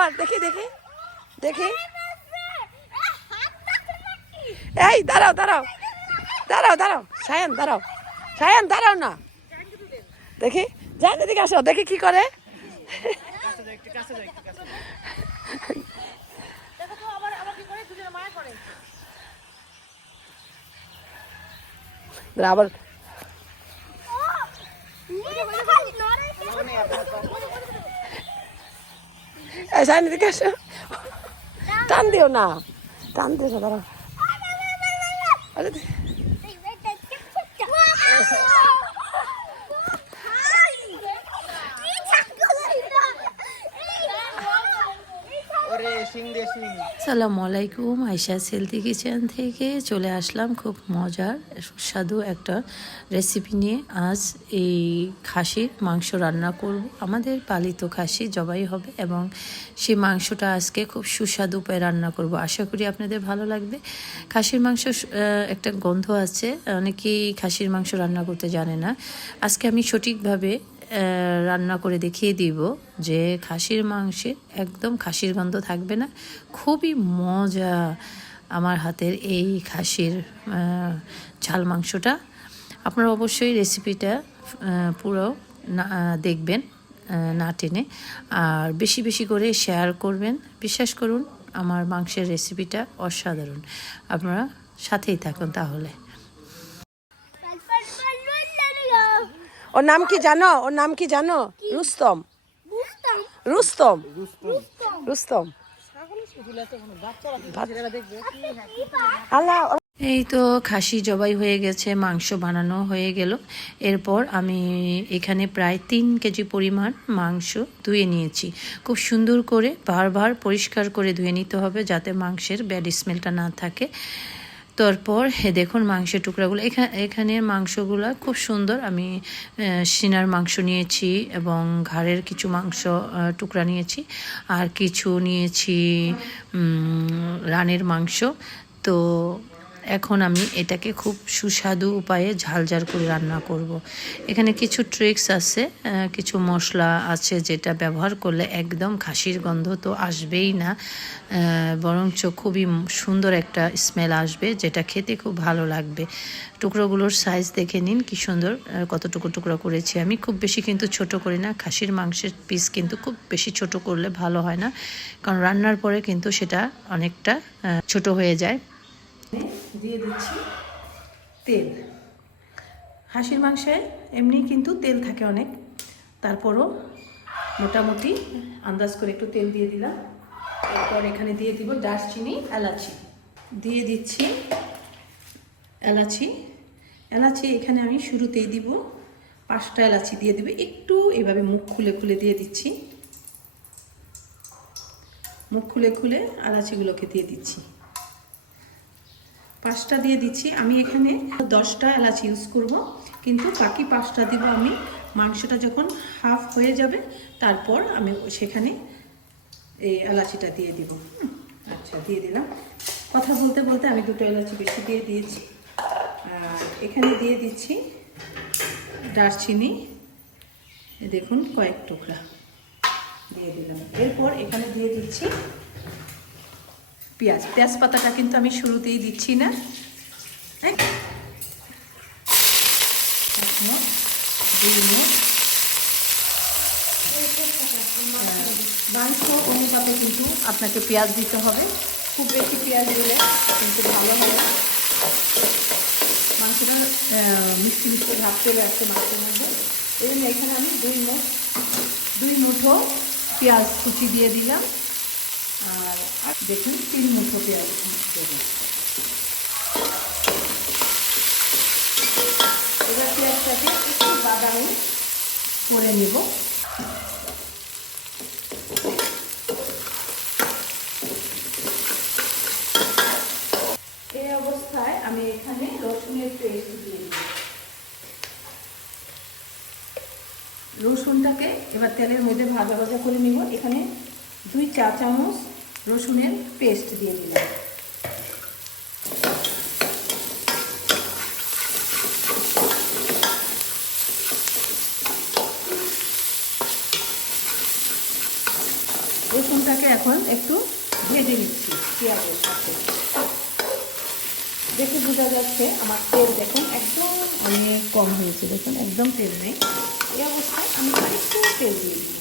আবার দেখি দেখি দেখি। এই দাঁড়াও দাঁড়াও দাঁড়াও দাঁড়াও সায়ন দাঁড়াও সায়ন দাঁড়াও না। দেখি যান এদিকে আসো দেখি কি করে। আবার এই সায়ন এদিকে আসো। টান দিও না। টান দিও না, দাঁড়াও। আরে দে- ওরে সিং দে সিং সালামু আলাইকুম আয়সা সেলতি কিচেন থেকে চলে আসলাম খুব মজার সুস্বাদু একটা রেসিপি নিয়ে। আজ এই খাসির মাংস রান্না করব। আমাদের পালিত খাসি জবাই হবে এবং সেই মাংসটা আজকে খুব সুস্বাদু উপায়ে রান্না করব। আশা করি আপনাদের ভালো লাগবে। খাসির মাংস একটা গন্ধ আছে। অনেকেই খাসির মাংস রান্না করতে জানে না। আজকে আমি সঠিকভাবে রান্না করে দেখিয়ে দিব যে খাসির মাংসে একদম খাসির গন্ধ থাকবে না। খুবই মজা আমার হাতের এই খাসির ঝাল মাংসটা। আপনারা অবশ্যই রেসিপিটা পুরো দেখবেন না টেনে। আর বেশি বেশি করে শেয়ার করবেন। বিশ্বাস করুন, আমার মাংসের রেসিপিটা অসাধারণ। আপনারা সাথেই থাকুন তাহলে। ওর নাম কি জানো? ওর নাম কি জানো? রুস্তম। রুস্তম? রুস্তম। আল্লাহ এই তো খাসি জবাই হয়ে গেছে মাংস বানানো হয়ে গেল। এরপর আমি এখানে প্রায় তিন কেজি পরিমাণ মাংস ধুয়ে নিয়েছি। খুব সুন্দর করে বারবার পরিষ্কার করে ধুয়ে নিতে হবে যাতে মাংসের ব্যাড স্মেলটা না থাকে। তারপর দেখুন মাংসের টুকরাগুলো। এখানে এখানের মাংসগুলো খুব সুন্দর। আমি সিনার মাংস নিয়েছি এবং ঘাড়ের কিছু মাংস টুকরা নিয়েছি। আর কিছু নিয়েছি রানের মাংস। তো এখন আমি এটাকে খুব সুস্বাদু উপায়ে ঝালঝাল করে রান্না করব। এখানে কিছু ট্রিক্স আছে কিছু মশলা আছে যেটা ব্যবহার করলে একদম খাসির গন্ধ তো আসবেই না বরঞ্চ খুবই সুন্দর একটা স্মেল আসবে যেটা খেতে খুব ভালো লাগবে। টুকরোগুলোর সাইজ দেখে নিন কি সুন্দর কতটুকু টুকরো করেছি আমি। খুব বেশি কিন্তু ছোট করি না, খাসির মাংসের পিস কিন্তু খুব বেশি ছোট করলে ভালো হয় না, কারণ রান্নার পরে কিন্তু সেটা অনেকটা ছোট হয়ে যায়। দিয়ে দিচ্ছি তেল। হাঁসির মাংসে এমনি কিন্তু তেল থাকে অনেক। তারপরও মোটামুটি আন্দাজ করে একটু তেল দিয়ে দিলাম। এরপর এখানে দিয়ে দিব দারচিনি, এলাচি। দিয়ে দিচ্ছি এলাচি। এলাচি এখানে আমি শুরুতেই দিব। পাঁচটা এলাচি দিয়ে দিব। একটু এভাবে মুখ খুলে খুলে দিয়ে দিচ্ছি। মুখ খুলে খুলে এলাচিগুলোকে দিয়ে দিচ্ছি। পাঁচটা দিয়ে দিচ্ছি। আমি এখানে দশটা এলাচ ইউজ করব। কিন্তু বাকি পাঁচটা দিব আমি। মাংসটা যখন হাফ হয়ে যাবে, তারপর আমি সেখানে এই এলাচিটা দিয়ে দিব। আচ্ছা দিয়ে দিলাম। কথা বলতে বলতে আমি দুটো এলাচি বেশি দিয়ে দিয়েছি। আর এখানে দিয়ে দিচ্ছি দারচিনি। দেখুন, কয়েক টুকরা। দিয়ে দিলাম। এরপর এখানে দিয়ে দিচ্ছি পেঁয়াজ। পেঁয়াজ পাতাটা কিন্তু আমি শুরুতেই দিচ্ছি না। হ্যাঁ? অনুপাতে কিন্তু আপনাকে পেঁয়াজ দিতে হবে। খুব বেশি পেঁয়াজ দিলে কিন্তু ভালো হবে। মাংসটা মিষ্টি মিষ্টি ভাব চলে আসছে মাংসের মধ্যে। এই এখানে আমি দুই মুঠ, দুই মুঠো পেঁয়াজ কুচি দিয়ে দিলাম। দেখুন, তিন মুঠো পেঁয়াজ দেবেন এবার পেঁয়াজটাকে একটু বাদামি করে নেব। এই অবস্থায় আমি এখানে রসুনের পেস্ট দিয়ে দিব। রসুনটাকে এবার তেলের মধ্যে ভাজা ভাজা করে নিব। এখানে দুই চা চামচ রসুনের পেস্ট দিয়ে দিলাম। রসুনটাকে এখন একটু ভেজে নিচ্ছি পেঁয়াজের সাথে। দেখে বোঝা যাচ্ছে আমার তেল দেখুন একদম অনেক কম হয়েছে দেখুন, একদম তেল নেই। এই অবস্থায় আমি আরেকটু তেল দিয়ে দিই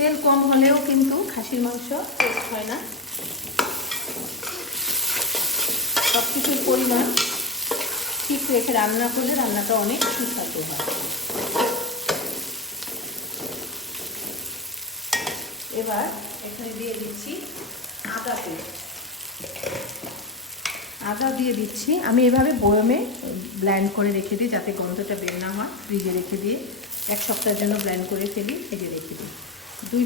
তেল কম হলেও কিন্তু খাসির মাংস টেস্ট হয় না। সব কিছুর পরিমাণ ঠিক রেখে রান্না করলে রান্নাটা অনেক সুস্বাদু হয়। এবার এখানে দিয়ে দিচ্ছি আদা পেস্ট আদা দিয়ে দিচ্ছি। আমি এভাবে বয়মে ব্ল্যান্ড করে রেখে দিই যাতে গন্ধটা বের না হয়, ফ্রিজে রেখে দিয়ে। এক সপ্তাহের জন্য ব্ল্যান্ড করে ফেলি ফ্রিজে রেখে দিই। দুই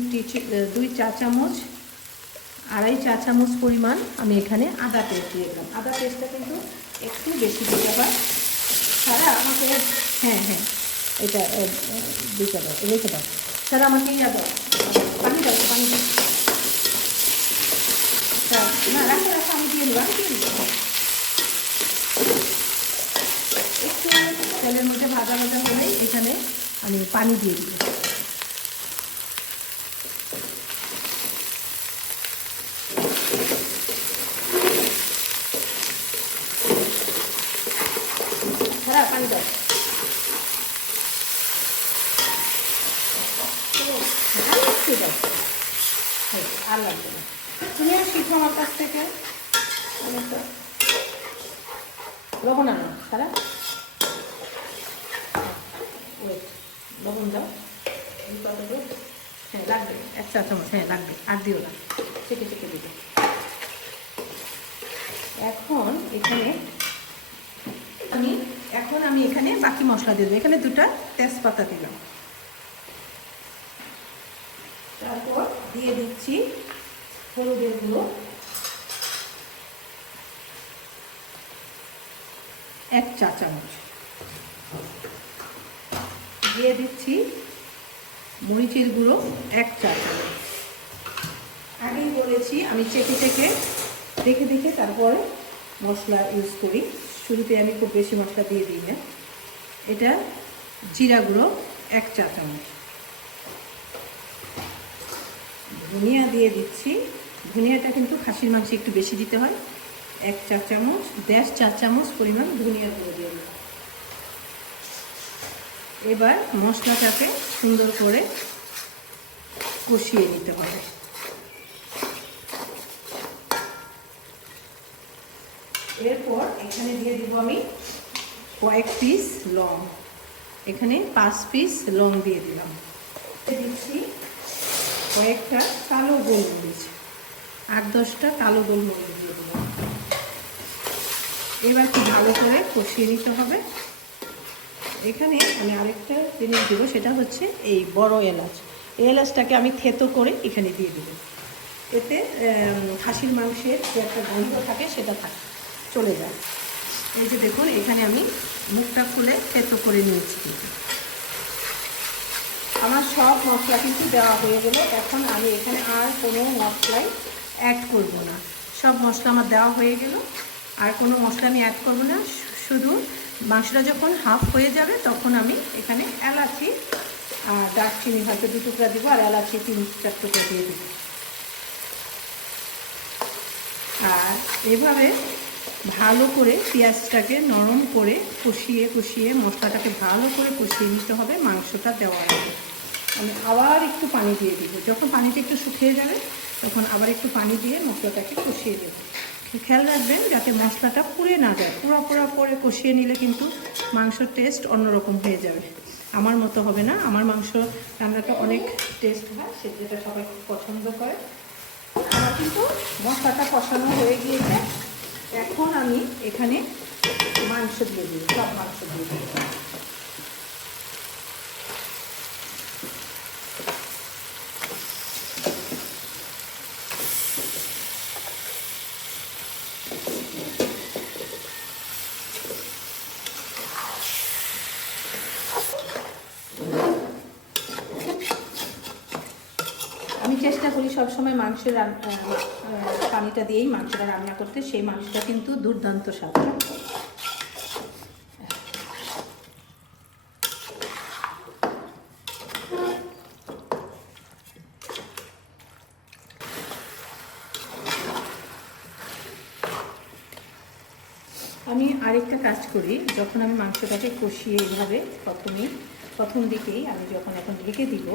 দুই চা চামচ, আড়াই চা চামচ পরিমাণ আমি এখানে আদা পেস্ট দিয়ে দিলাম। আদা পেস্টটা কিন্তু একটু বেশি দিতে হয়। সারা আমাকে হ্যাঁ হ্যাঁ এটা দিতে দাও রেখে দাও। সারা আমাকে ইয়া দাও, পানি দাও পানি দাও। না, রাখো রাখো, আমি দিয়ে দেবো আমি দিয়ে একটু তেলের মধ্যে ভাজা ভাজা হলেই এখানে আমি পানি দিয়ে দিব হ্যাঁ পানি দাও। একটু আর লাগবে না। তুমিও শিখো আমার কাছ থেকে। অনেকটা লবণ আনো সারা লবণ দাও। হ্যাঁ লাগবে। এক চা চামচ হ্যাঁ লাগবে। আর দিও না। চেকে দিবে এখন এখানে আমি এখন আমি এখানে বাকি মশলা দিয়ে দেবো। এখানে দুটা তেজপাতা দিলাম। তারপর দিয়ে দিচ্ছি হলুদের গুঁড়ো। এক চা চামচ। দিয়ে দিচ্ছি মরিচের গুঁড়ো, এক চা চামচ। আগেই বলেছি, আমি চেকে চেকে দেখে দেখে তারপরে মশলা ইউজ করি। শুরুতে আমি খুব বেশি মশলা দিয়ে দিই না। এটা জিরা গুঁড়ো, এক চা চামচ। ধনিয়া দিয়ে দিচ্ছি। ধনিয়াটা কিন্তু খাসির মাংসে একটু বেশি দিতে হয়। এক চা চামচ, দেড় চা চামচ পরিমাণ ধনিয়া গুঁড়ো দিয়ে এবার মশলাটাকে সুন্দর করে কষিয়ে নিতে হবে। এরপর এখানে দিয়ে দিব আমি কয়েক পিস লং। এখানে পাঁচ পিস লং দিয়ে দিলাম। দিচ্ছি কয়েকটা কালো গোলমরিচ। আট, দশটা কালো গোলমরিচ দিয়ে দিলাম। এবার খুব ভালো করে কষিয়ে নিতে হবে। এখানে আমি আরেকটা জিনিস দেবো, সেটা হচ্ছে এই বড় এলাচ। এই এলাচটাকে আমি থেতো করে এখানে দিয়ে দেবো। এতে খাসির মাংসের যে একটা গন্ধ থাকে, সেটা থাকে। চলে যায়। এই যে দেখুন, এখানে আমি মুখটা খুলে থেতো করে নিয়েছি আমার সব মশলা কিন্তু দেওয়া হয়ে গেল। এখন আমি এখানে আর কোনো মশলাই অ্যাড করব না। সব মশলা আমার দেওয়া হয়ে গেল। আর কোনো মশলা আমি অ্যাড করব না। শুধু মাংসটা যখন হাফ হয়ে যাবে, তখন আমি এখানে এলাচি আর দারচিনি হয়তো দু টুকরা দিব, আর এলাচি তিন চার টুকরা দিয়ে দেবো। আর এভাবে ভালো করে পেঁয়াজটাকে নরম করে কষিয়ে কষিয়ে মশলাটাকে ভালো করে কষিয়ে নিতে হবে, মাংসটা দেওয়ার আগে আমি আবার একটু পানি দিয়ে দিব। যখন পানিটা একটু শুকিয়ে যাবে, তখন আবার একটু পানি দিয়ে মশলাটাকে কষিয়ে দেবো। খেয়াল রাখবেন যাতে মশলাটা পুড়ে না যায়। পুরো পুরো করে কষিয়ে নিলে কিন্তু মাংসর টেস্ট অন্যরকম হয়ে যাবে। আমার মতো হবে না। আমার মাংস রান্নাটা অনেক টেস্ট হয়, সে যেটা সবাই খুব পছন্দ করে। আমার কিন্তু মশলাটা কষানো হয়ে গিয়েছে। এখন আমি এখানে মাংস দিয়ে দিই সব মাংস দিয়ে দিই। আমি চেষ্টা করি সবসময় মাংসের রান- আহ, আহ, পানিটা দিয়েই মাংসটা রান্না করতে, সেই মাংসটা কিন্তু দুর্দান্ত স্বাদ। আমি আরেকটা কাজ করি, যখন আমি মাংসটাকে কষিয়ে এইভাবে প্রথমে প্রথম দিকেই আমি যখন এখন ঢেকে দিব,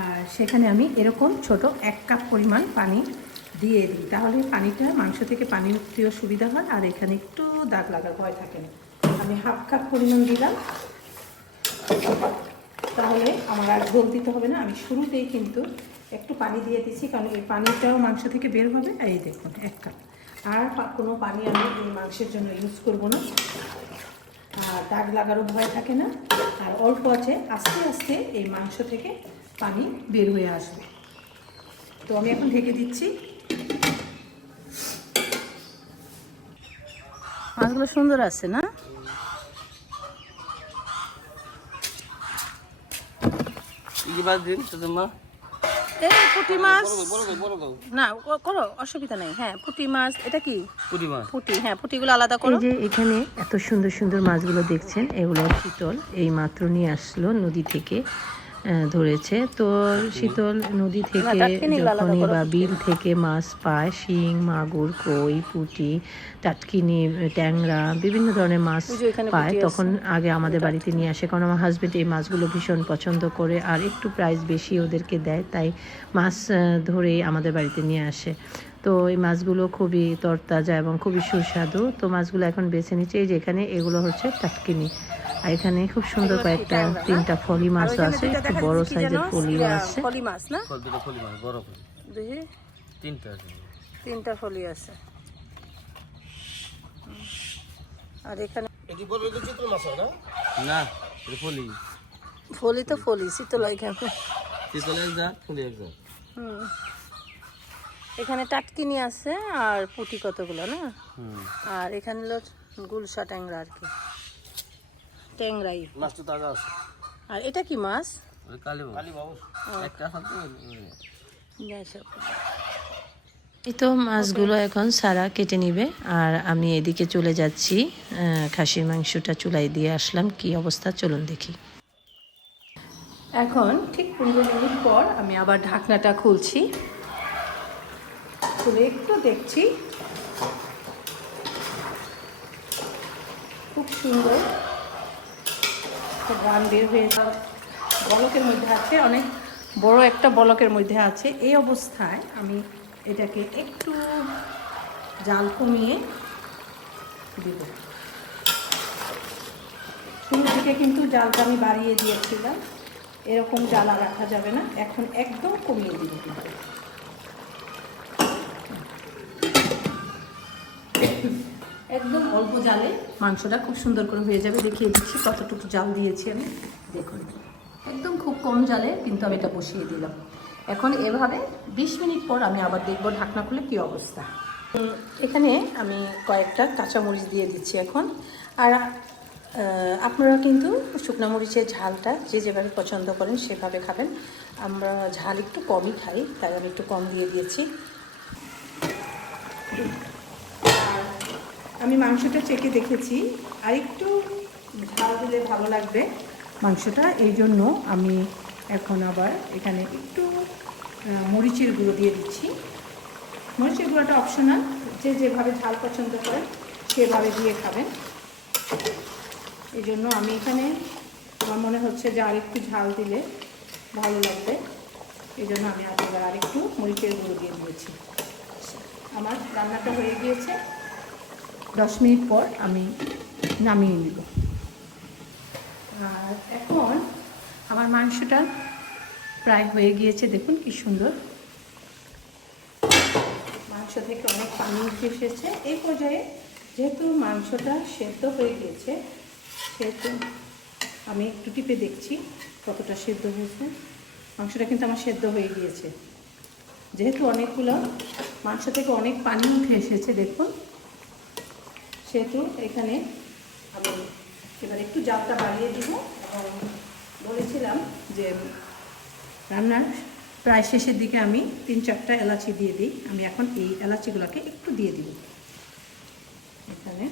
আর সেখানে আমি এরকম ছোট এক কাপ পরিমাণ পানি দিয়ে দিই। তাহলে পানিটা মাংস থেকে পানি উঠতেও সুবিধা হয়, আর এখানে একটু দাগ লাগার ভয় থাকে না। আমি হাফ কাপ পরিমাণ দিলাম। তাহলে আমার আর ঝোল দিতে হবে না। আমি শুরুতেই কিন্তু একটু পানি দিয়ে দিচ্ছি কারণ এই পানিটাও মাংস থেকে বের হবে। এই দেখুন, এক কাপ। আর কোনো পানি আমি এই মাংসের জন্য ইউজ করব না। আর দাগ লাগারও ভয় থাকে না। আর অল্প আছে, আস্তে আস্তে এই মাংস থেকে পানি বের হয়ে আসবে। তো আমি এখন ঢেকে দিচ্ছি। মাছগুলো সুন্দর আছে না? পুঁটি মাছ। না ও- করো অসুবিধা নেই। হ্যাঁ পুঁটি মাছ এটা কি? পুরি মাছ। পুঁটি হ্যাঁ পুঁটিগুলো আলাদা করো। যে এখানে এত সুন্দর সুন্দর মাছগুলো দেখছেন এগুলো শীতল। এই মাত্র নিয়ে আসলো নদী থেকে। ধরেছে। তো শীতল নদী থেকে যখনই বা বিল থেকে মাছ পায় শিং মাগুর কই পুঁটি টাটকিনি ট্যাংরা বিভিন্ন ধরনের মাছ পায় তখন আগে আমাদের বাড়িতে নিয়ে আসে। কারণ আমার হাজবেন্ড এই মাছগুলো ভীষণ পছন্দ করে আর একটু প্রাইস বেশি ওদেরকে দেয় তাই মাছ ধরেই আমাদের বাড়িতে নিয়ে আসে। তো এই মাছগুলো খুবই তরতাজা এবং খুবই সুস্বাদু। তো মাছগুলো এখন বেছে নিচ্ছে। এই যে এখানে এগুলো হচ্ছে টাটকিনি। আর এখানে খুব সুন্দর কয়েকটা তিনটা ফলি মাছও আছে একটু বড় সাইজের ফলিও আছে। ফলি মাছ না? ফল দুটো ফলি মাছ বড় ফল। দেখি তিনটা আছে। তিনটা ফলি আছে। আর এখানে এটি বড় মাছ না? না এটা ফলি। ফলি তো ফলি শীতল এখানে চিতল এক যা ফলি এক যা হুম। এখানে টাটকিনি আছে আর পুঁটি কতগুলো না? হুম। আর এখানে হলো গুলশা ট্যাংরা আর কি। ট্যাংরাই। মাছ তো তাজা আছে। আর এটা কি মাছ? ওই কালি কালি একটা আছে তো এই তো মাছগুলো এখন সারা কেটে নিবে। আর আমি এদিকে চলে যাচ্ছি। খাসির মাংসটা চুলাই দিয়ে আসলাম। কি অবস্থা? চলুন দেখি। এখন ঠিক পনেরো মিনিট পর আমি আবার ঢাকনাটা খুলছি। খুলে একটু দেখছি। খুব সুন্দর গান বের হয়ে বলকের মধ্যে আছে, অনেক বড় একটা বলকের মধ্যে আছে। এই অবস্থায় আমি এটাকে একটু জাল কমিয়ে দেব। শুরুর কিন্তু জালটা আমি বাড়িয়ে দিয়েছিলাম। এরকম জ্বালা রাখা যাবে না, এখন একদম কমিয়ে দিবে। কিন্তু একদম অল্প জালে মাংসটা খুব সুন্দর করে হয়ে যাবে। দেখিয়ে দিচ্ছি কতটুকু জাল দিয়েছি আমি। দেখুন, একদম খুব কম জালে কিন্তু আমি এটা বসিয়ে দিলাম। এখন এভাবে বিশ মিনিট পর আমি আবার দেখব ঢাকনা খুলে কী অবস্থা। এখানে আমি কয়েকটা কাঁচামরিচ দিয়ে দিচ্ছি এখন। আর আপনারা কিন্তু শুকনা মরিচের ঝালটা যে যেভাবে পছন্দ করেন সেভাবে খাবেন। আমরা ঝাল একটু কমই খাই, তাই আমি একটু কম দিয়ে দিয়েছি। আমি মাংসটা চেকে দেখেছি আর একটু ঝাল দিলে ভালো লাগবে মাংসটা। এই জন্য আমি এখন আবার এখানে একটু মরিচের গুঁড়ো দিয়ে দিচ্ছি। মরিচের গুঁড়োটা অপশনাল যে যেভাবে ঝাল পছন্দ করে সেভাবে দিয়ে খাবেন। এই জন্য আমি এখানে, আমার মনে হচ্ছে যে আরেকটু ঝাল দিলে ভালো লাগবে। এই জন্য আমি এবার আরেকটু মরিচের গুঁড়ো দিয়ে দিয়েছি। আমার রান্নাটা হয়ে গিয়েছে। দশ মিনিট পর আমি নামিয়ে নিব। আর এখন আমার মাংসটা প্রায় হয়ে গিয়েছে, দেখুন কি সুন্দর। মাংস থেকে অনেক পানি উঠে এসেছে। এই পর্যায়ে যেহেতু মাংসটা সেদ্ধ হয়ে গিয়েছে, সেহেতু আমি একটু টিপে দেখছি কতটা সেদ্ধ হয়েছে। মাংসটা কিন্তু আমার সেদ্ধ হয়ে গিয়েছে। যেহেতু অনেকগুলো, মাংস থেকে অনেক পানি উঠে এসেছে, দেখুন। সেহেতু এখানে আমি এবার একটু জালটা বাড়িয়ে দিব এবং বলেছিলাম যে রান্নার প্রায় শেষের দিকে আমি তিন চারটা এলাচি দিয়ে দিই। আমি এখন এই এলাচিগুলোকে একটু দিয়ে দিব। এখানে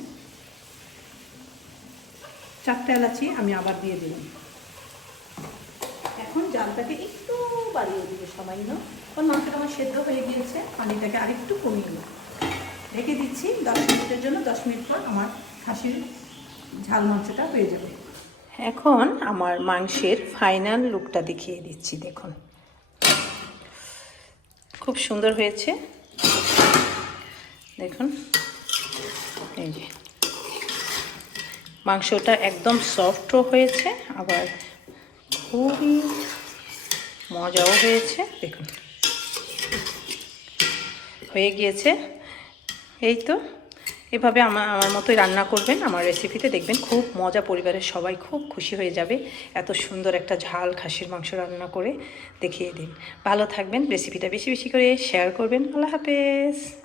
চারটা এলাচি আমি আবার দিয়ে দিলাম। এখন জালটাকে একটু বাড়িয়ে দিব সামান্য কারণ মাংসটা আমার সেদ্ধ হয়ে গিয়েছে, পানিটাকে আরেকটু কমিয়ে নেব ঢেকে দিচ্ছি। দশ মিনিটের জন্য, দশ মিনিট পর আমার খাসির ঝাল মাংসটা হয়ে যাবে। এখন আমার মাংসের ফাইনাল লুকটা দেখিয়ে দিচ্ছি, দেখুন। খুব সুন্দর হয়েছে। দেখুন, এই যে। মাংসটা একদম সফটও হয়েছে, আবার খুবই মজাও হয়েছে, দেখুন। হয়ে গিয়েছে। এই তো। এভাবে আমার আমার মতোই রান্না করবেন, আমার রেসিপিতে দেখবেন খুব মজা পরিবারের সবাই খুব খুশি হয়ে যাবে। এত সুন্দর একটা ঝাল খাসির মাংস রান্না করে দেখিয়ে দিন। ভালো থাকবেন রেসিপিটা বেশি বেশি করে শেয়ার করবেন। আল্লাহ হাফেজ।